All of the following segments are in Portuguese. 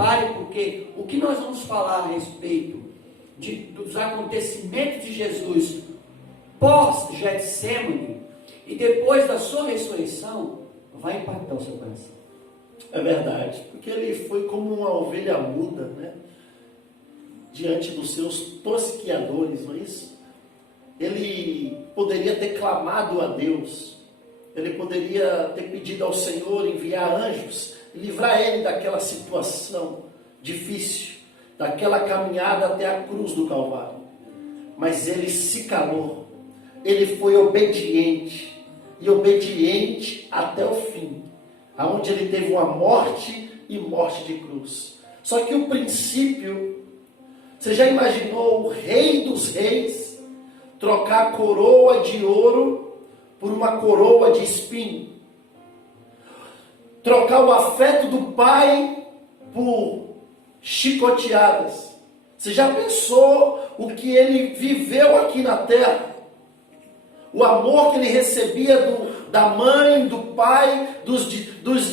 prepare, porque o que nós vamos falar a respeito dos acontecimentos de Jesus pós-Getsêmani e depois da sua ressurreição, vai impactar o seu coração. É verdade, porque ele foi como uma ovelha muda, né? Diante dos seus tosquiadores, não é isso? Ele poderia ter clamado a Deus, ele poderia ter pedido ao Senhor enviar anjos, livrar ele daquela situação difícil, daquela caminhada até a cruz do Calvário. Mas ele se calou, ele foi obediente, e obediente até o fim, aonde ele teve uma morte e morte de cruz. Só que o princípio, você já imaginou o Rei dos Reis trocar a coroa de ouro por uma coroa de espinho? Trocar o afeto do Pai por chicoteadas? Você já pensou o que ele viveu aqui na terra? O amor que ele recebia da mãe, do pai, dos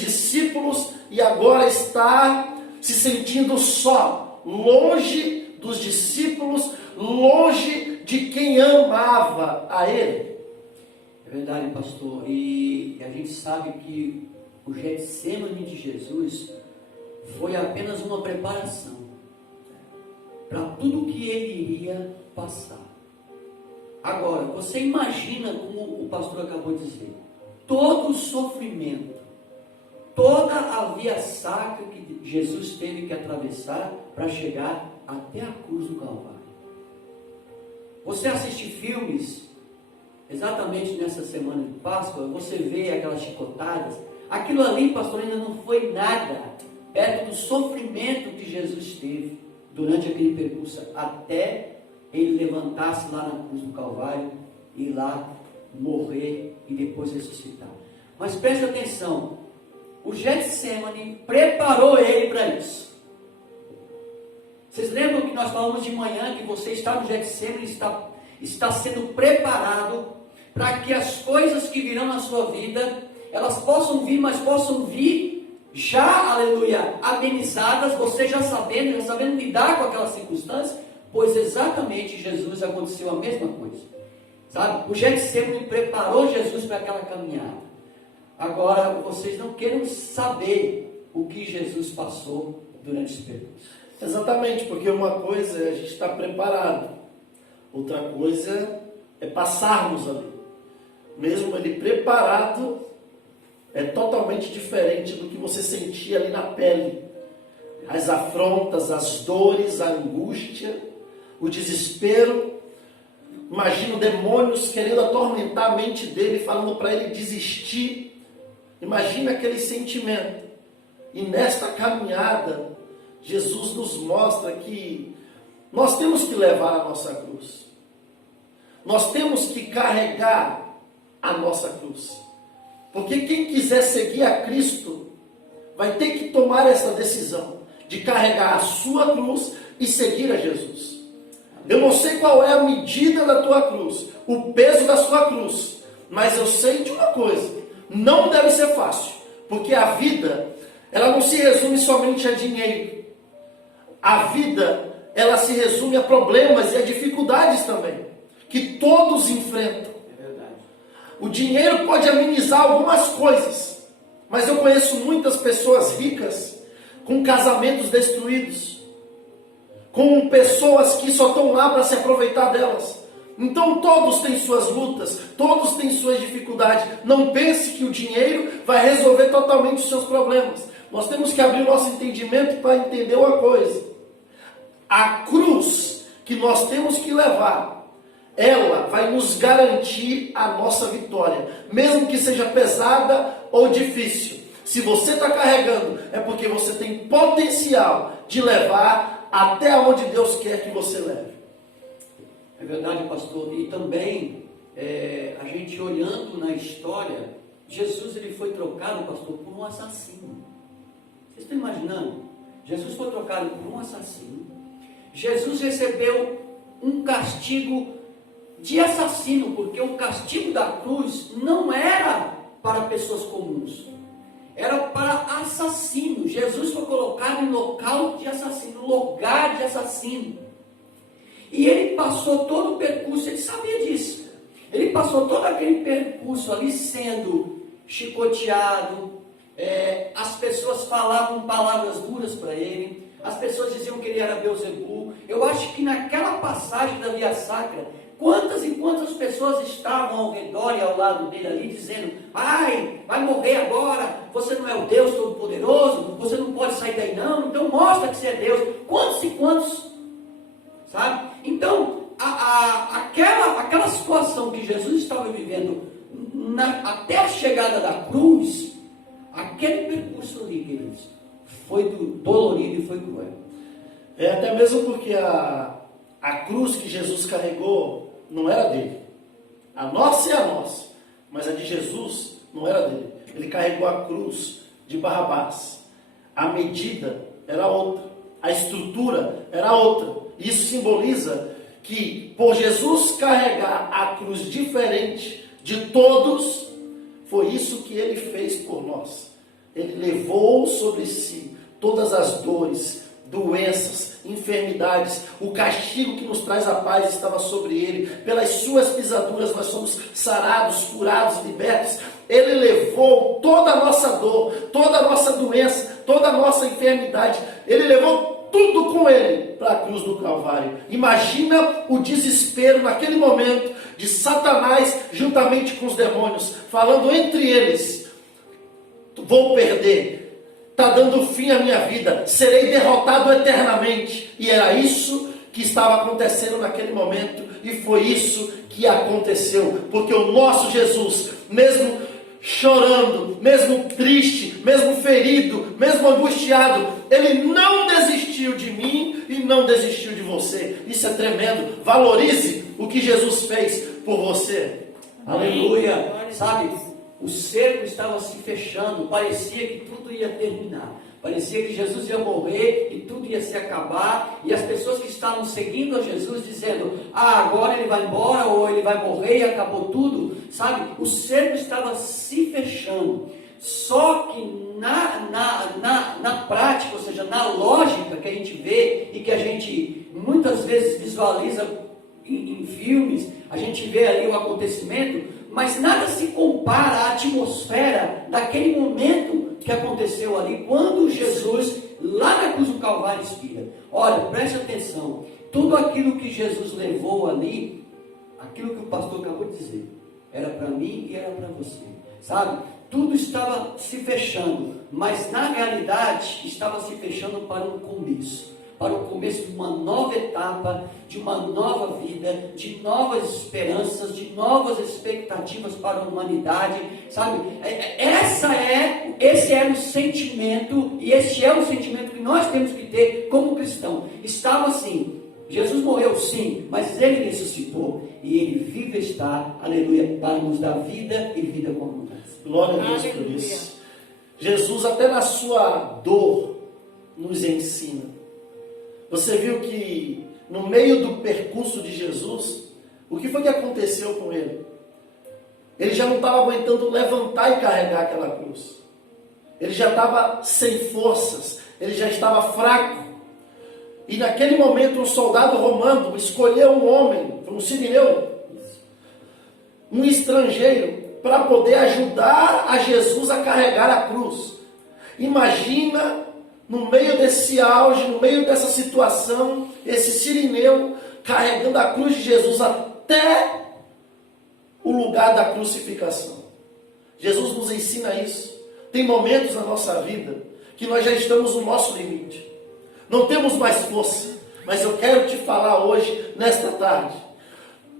discípulos, e agora está se sentindo só, longe dos discípulos, longe de quem amava a ele. É verdade, pastor, e a gente sabe que o Getsêmani de Jesus foi apenas uma preparação para tudo que ele iria passar. Agora, você imagina, como o pastor acabou de dizer, todo o sofrimento, toda a via sacra que Jesus teve que atravessar para chegar até a cruz do Calvário. Você assiste filmes, exatamente nessa semana de Páscoa, você vê aquelas chicotadas, aquilo ali, pastor, ainda não foi nada perto do sofrimento que Jesus teve durante aquele percurso, até ele levantar-se lá na cruz do Calvário, ir lá morrer e depois ressuscitar. Mas preste atenção, o Getsêmani preparou ele para isso. Vocês lembram que nós falamos de manhã, que você está no Getsêmani, está sendo preparado para que as coisas que virão na sua vida, elas possam vir, mas possam vir já, aleluia, amenizadas, você já sabendo lidar com aquela circunstância, pois exatamente Jesus aconteceu a mesma coisa, sabe? O Getsêmani preparou Jesus para aquela caminhada. Agora, vocês não querem saber o que Jesus passou durante esse percurso. Exatamente, porque uma coisa é a gente estar preparado, outra coisa é passarmos ali. Mesmo ele preparado, é totalmente diferente do que você sentia ali na pele. As afrontas, as dores, a angústia, o desespero. Imagina demônios querendo atormentar a mente dele, falando para ele desistir. Imagina aquele sentimento. E nesta caminhada, Jesus nos mostra que nós temos que levar a nossa cruz. Nós temos que carregar a nossa cruz. Porque quem quiser seguir a Cristo, vai ter que tomar essa decisão de carregar a sua cruz e seguir a Jesus. Eu não sei qual é a medida da tua cruz, o peso da sua cruz, mas eu sei de uma coisa, não deve ser fácil, porque a vida, ela não se resume somente a dinheiro. A vida, ela se resume a problemas e a dificuldades também, que todos enfrentam. É verdade. O dinheiro pode amenizar algumas coisas, mas eu conheço muitas pessoas ricas com casamentos destruídos, com pessoas que só estão lá para se aproveitar delas. Então todos têm suas lutas, todos têm suas dificuldades. Não pense que o dinheiro vai resolver totalmente os seus problemas. Nós temos que abrir o nosso entendimento para entender uma coisa. A cruz que nós temos que levar, ela vai nos garantir a nossa vitória, mesmo que seja pesada ou difícil. Se você está carregando, é porque você tem potencial de levar até onde Deus quer que você leve. É verdade, pastor. E também, a gente olhando na história, Jesus ele foi trocado, pastor, por um assassino. Vocês estão imaginando? Jesus foi trocado por um assassino. Jesus recebeu um castigo de assassino, porque o castigo da cruz não era para pessoas comuns. era para assassino. Jesus foi colocado em local de assassino, lugar de assassino. E ele passou todo o percurso, ele sabia disso. Ele passou todo aquele percurso ali sendo chicoteado. As pessoas falavam palavras duras para ele. As pessoas diziam que ele era Beelzebul. Eu acho que naquela passagem da Via Sacra, quantas e quantas pessoas estavam ao redor e ao lado dele ali, dizendo: ai, vai morrer agora, você não é o Deus Todo-Poderoso, você não pode sair daí não, então mostra que você é Deus. Quantos e quantos, sabe? Então, aquela situação que Jesus estava vivendo até a chegada da cruz, aquele percurso ali, queridos, foi dolorido e foi cruel. Até mesmo porque a cruz que Jesus carregou não era dele. A nossa é a nossa, mas a de Jesus não era dele. Ele carregou a cruz de Barrabás. A medida era outra, a estrutura era outra. Isso simboliza que, por Jesus carregar a cruz diferente de todos, foi isso que ele fez por nós. Ele levou sobre si todas as dores, doenças, enfermidades, o castigo que nos traz a paz estava sobre ele. Pelas suas pisaduras nós somos sarados, curados, libertos. Ele levou toda a nossa dor, toda a nossa doença, toda a nossa enfermidade. Ele levou tudo com ele para a cruz do Calvário. Imagina o desespero naquele momento de Satanás juntamente com os demônios, falando entre eles: vou perder. Está dando fim à minha vida, serei derrotado eternamente. E era isso que estava acontecendo naquele momento, e foi isso que aconteceu, porque o nosso Jesus, mesmo chorando, mesmo triste, mesmo ferido, mesmo angustiado, ele não desistiu de mim e não desistiu de você. Isso é tremendo. Valorize o que Jesus fez por você. Aleluia. Sabe, o cerco estava se fechando, parecia que tudo ia terminar, parecia que Jesus ia morrer e tudo ia se acabar, e as pessoas que estavam seguindo a Jesus dizendo: agora ele vai embora, ou ele vai morrer e acabou tudo, sabe? O cerco estava se fechando. Só que na prática, ou seja, na lógica que a gente vê e que a gente muitas vezes visualiza em filmes, a gente vê ali o acontecimento, mas nada se compara à atmosfera daquele momento que aconteceu ali, quando Jesus, lá na cruz do Calvário, expira. Olha, preste atenção, tudo aquilo que Jesus levou ali, aquilo que o pastor acabou de dizer, era para mim e era para você, sabe? Tudo estava se fechando, mas na realidade estava se fechando para um começo. Para o começo de uma nova etapa, de uma nova vida, de novas esperanças, de novas expectativas para a humanidade, sabe? Esse era o sentimento, e esse é o sentimento que nós temos que ter como cristão. Estava assim, Jesus morreu sim, mas ele ressuscitou, e ele vive está, aleluia, para nos dar vida e vida com abundância. Glória a Deus por isso. Jesus, até na sua dor, nos ensina. Você viu que no meio do percurso de Jesus, o que foi que aconteceu com ele? Ele já não estava aguentando levantar e carregar aquela cruz. Ele já estava sem forças, ele já estava fraco. E naquele momento um soldado romano escolheu um homem, um sirineu, um estrangeiro, para poder ajudar a Jesus a carregar a cruz. Imagina, no meio desse auge, no meio dessa situação, esse sirineu carregando a cruz de Jesus até o lugar da crucificação. Jesus nos ensina isso. Tem momentos na nossa vida que nós já estamos no nosso limite. Não temos mais força. Mas eu quero te falar hoje, nesta tarde.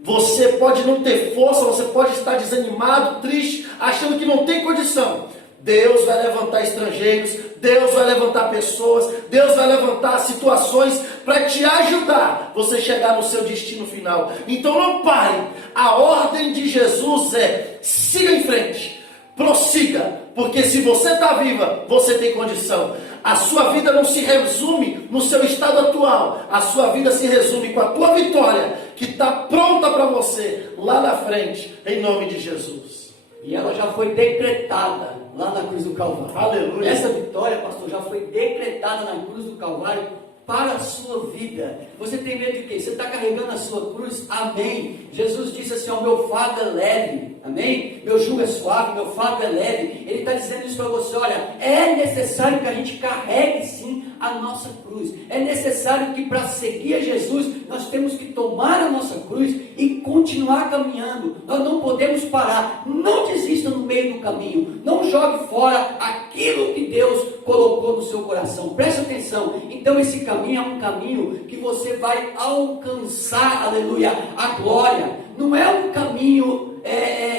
Você pode não ter força, você pode estar desanimado, triste, achando que não tem condição. Deus vai levantar estrangeiros, Deus vai levantar pessoas, Deus vai levantar situações para te ajudar você chegar no seu destino final. Então não pare. A ordem de Jesus é: siga em frente, prossiga, porque se você está viva, você tem condição. A sua vida não se resume no seu estado atual, a sua vida se resume com a tua vitória, que está pronta para você lá na frente, em nome de Jesus. E ela já foi decretada lá na cruz do Calvário. Aleluia. Essa vitória, pastor, já foi decretada na cruz do Calvário para a sua vida. Você tem medo de quê? Você está carregando a sua cruz? Amém. Jesus disse assim, ó, meu fardo é leve. Amém? Meu jugo é suave, meu fardo é leve. Ele está dizendo isso para você, olha, é necessário que a gente carregue sim a nossa cruz. É necessário que para seguir a Jesus, nós temos que tomar a nossa cruz e continuar caminhando. Nós não podemos parar. Não desista no meio do caminho. Não jogue fora aquilo que Deus colocou no seu coração. Preste atenção. Então esse caminho é um caminho que você vai alcançar, aleluia, a glória. Não é um caminho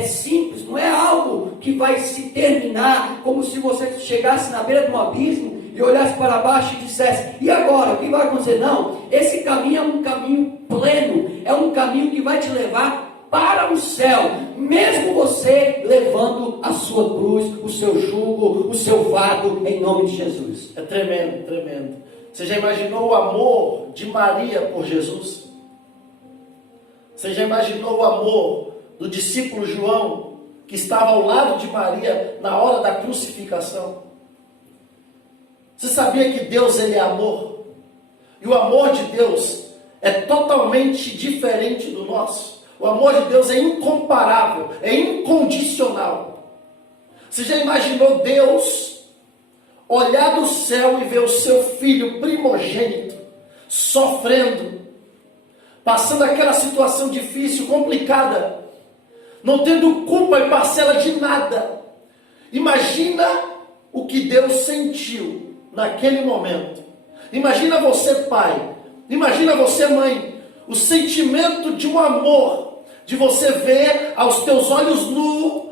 simples, não é algo que vai se terminar como se você chegasse na beira de um abismo e olhasse para baixo e dissesse, e agora, o que vai acontecer? Não, esse caminho é um caminho pleno, é um caminho que vai te levar para o céu, mesmo você levando a sua cruz, o seu jugo, o seu fardo, em nome de Jesus. É tremendo, tremendo. Você já imaginou o amor de Maria por Jesus? Você já imaginou o amor do discípulo João, que estava ao lado de Maria na hora da crucificação? Você sabia que Deus, ele é amor? E o amor de Deus é totalmente diferente do nosso. O amor de Deus é incomparável, é incondicional. Você já imaginou Deus olhar do céu e ver o seu filho primogênito sofrendo, passando aquela situação difícil, complicada, não tendo culpa e parcela de nada? Imagina o que Deus sentiu naquele momento. Imagina você, pai, imagina você, mãe, o sentimento de um amor, de você ver aos teus olhos nus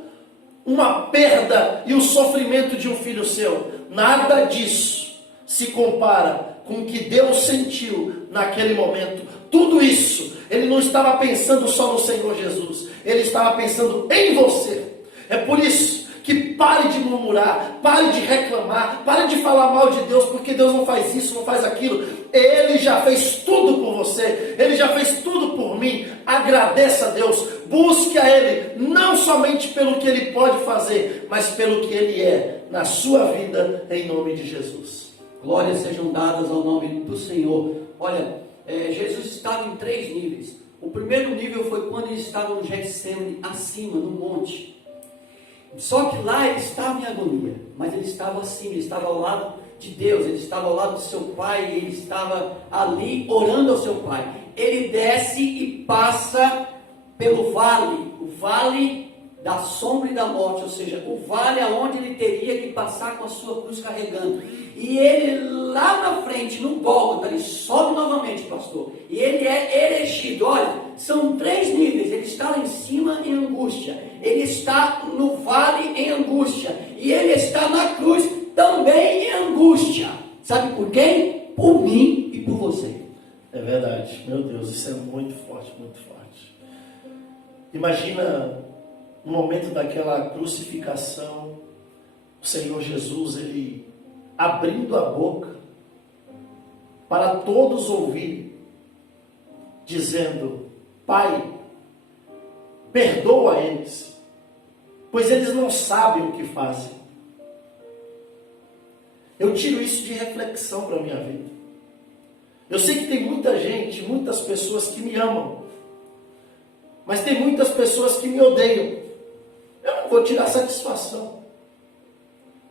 uma perda e o sofrimento de um filho seu. Nada disso se compara com o que Deus sentiu naquele momento. Tudo isso, ele não estava pensando só no Senhor Jesus, ele estava pensando em você. É por isso que pare de murmurar, pare de reclamar, pare de falar mal de Deus, porque Deus não faz isso, não faz aquilo. Ele já fez tudo por você, ele já fez tudo por mim. Agradeça a Deus, busque a Ele, não somente pelo que Ele pode fazer, mas pelo que Ele é na sua vida, em nome de Jesus. Glórias sejam dadas ao nome do Senhor. Olha, Jesus estava em 3 níveis. O primeiro nível foi quando ele estava no Getsemane, acima, no monte. Só que lá ele estava em agonia, mas ele estava assim, ele estava ao lado de Deus, ele estava ao lado do seu pai, ele estava ali orando ao seu pai. Ele desce e passa pelo vale, o vale da sombra e da morte, ou seja, o vale aonde ele teria que passar com a sua cruz carregando. E ele lá na frente, no Gólgota, ele sobe novamente, pastor, e ele é erigido. Olha, são 3 níveis. Ele está lá em cima em angústia, ele está no vale em angústia, e ele está na cruz também em angústia. Sabe por quem? Por mim e por você. É verdade, meu Deus, isso é muito forte, muito forte. Imagina no momento daquela crucificação, o Senhor Jesus, ele abrindo a boca para todos ouvirem, dizendo: Pai, perdoa eles, pois eles não sabem o que fazem. Eu tiro isso de reflexão para a minha vida. Eu sei que tem muita gente, muitas pessoas que me amam, mas tem muitas pessoas que me odeiam. Eu não vou tirar satisfação,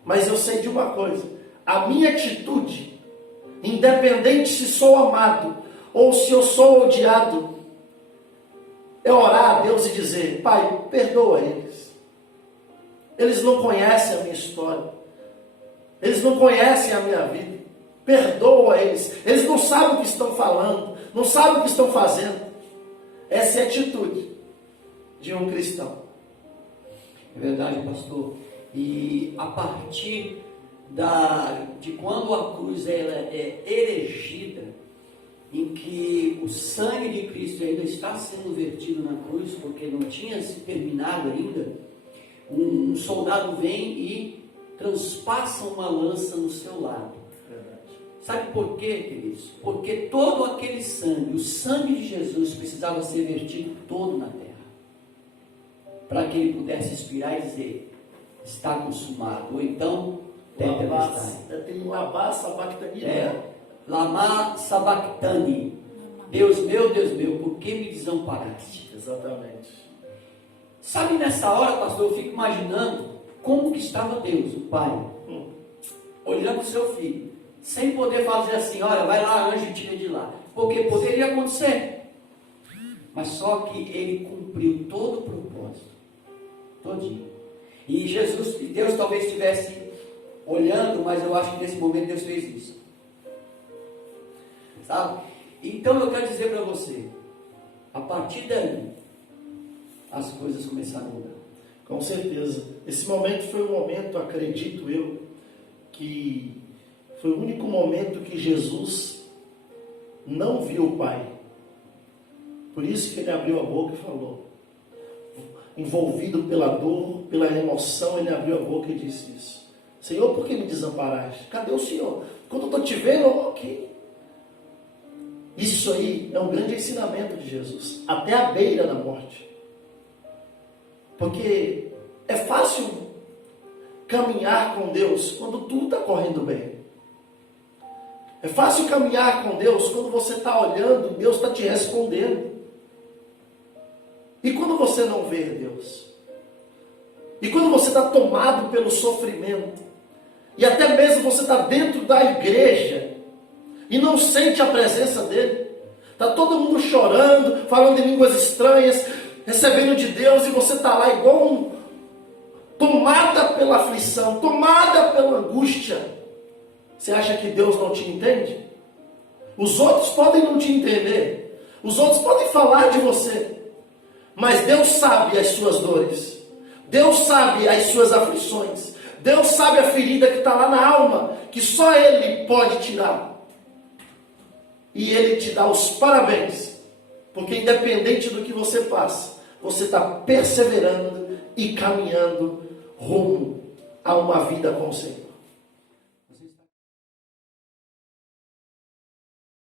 mas eu sei de uma coisa: a minha atitude, independente se sou amado ou se eu sou odiado, é orar a Deus e dizer: Pai, perdoa eles. Eles não conhecem a minha história, eles não conhecem a minha vida. Perdoa eles. Eles não sabem o que estão falando, não sabem o que estão fazendo. Essa é a atitude de um cristão. É verdade, pastor. E a partir de quando a cruz ela é erigida, em que o sangue de Cristo ainda está sendo vertido na cruz, porque não tinha se terminado ainda, um soldado vem e transpassa uma lança no seu lado. Sabe por quê, queridos? Porque todo aquele sangue, o sangue de Jesus, precisava ser vertido todo na terra. para que ele pudesse expirar e dizer, está consumado, ou então, tetelestai. Tem um labá sabactania. Lama sabactani. Deus meu, por que me desamparaste? Exatamente. Sabe, nessa hora, pastor, eu fico imaginando como que estava Deus, o Pai, olhando o seu filho, sem poder fazer assim, olha, vai lá, anjo, e tira de lá. Porque poderia acontecer. Mas só que ele cumpriu todo o propósito. Todinho. E Deus talvez estivesse olhando, mas eu acho que nesse momento Deus fez isso. Sabe? Então eu quero dizer para você, a partir daí, as coisas começaram a mudar. Com certeza. Esse momento foi um momento, acredito eu, que foi o único momento que Jesus não viu o Pai. Por isso que ele abriu a boca e falou. Envolvido pela dor, pela emoção, ele abriu a boca e disse isso. Senhor, por que me desamparaste? Cadê o Senhor? Quando eu estou te vendo, ok. Isso aí é um grande ensinamento de Jesus, até a beira da morte. Porque é fácil caminhar com Deus quando tudo está correndo bem. É fácil caminhar com Deus quando você está olhando, Deus está te respondendo. E quando você não vê Deus? E quando você está tomado pelo sofrimento? E até mesmo você está dentro da igreja e não sente a presença dele? Está todo mundo chorando, falando em línguas estranhas, recebendo de Deus, e você está lá igual tomada pela aflição, tomada pela angústia. Você acha que Deus não te entende? Os outros podem não te entender, os outros podem falar de você, mas Deus sabe as suas dores, Deus sabe as suas aflições, Deus sabe a ferida que está lá na alma, que só Ele pode tirar. E Ele te dá os parabéns, porque independente do que você passa, você está perseverando e caminhando rumo a uma vida com o Senhor.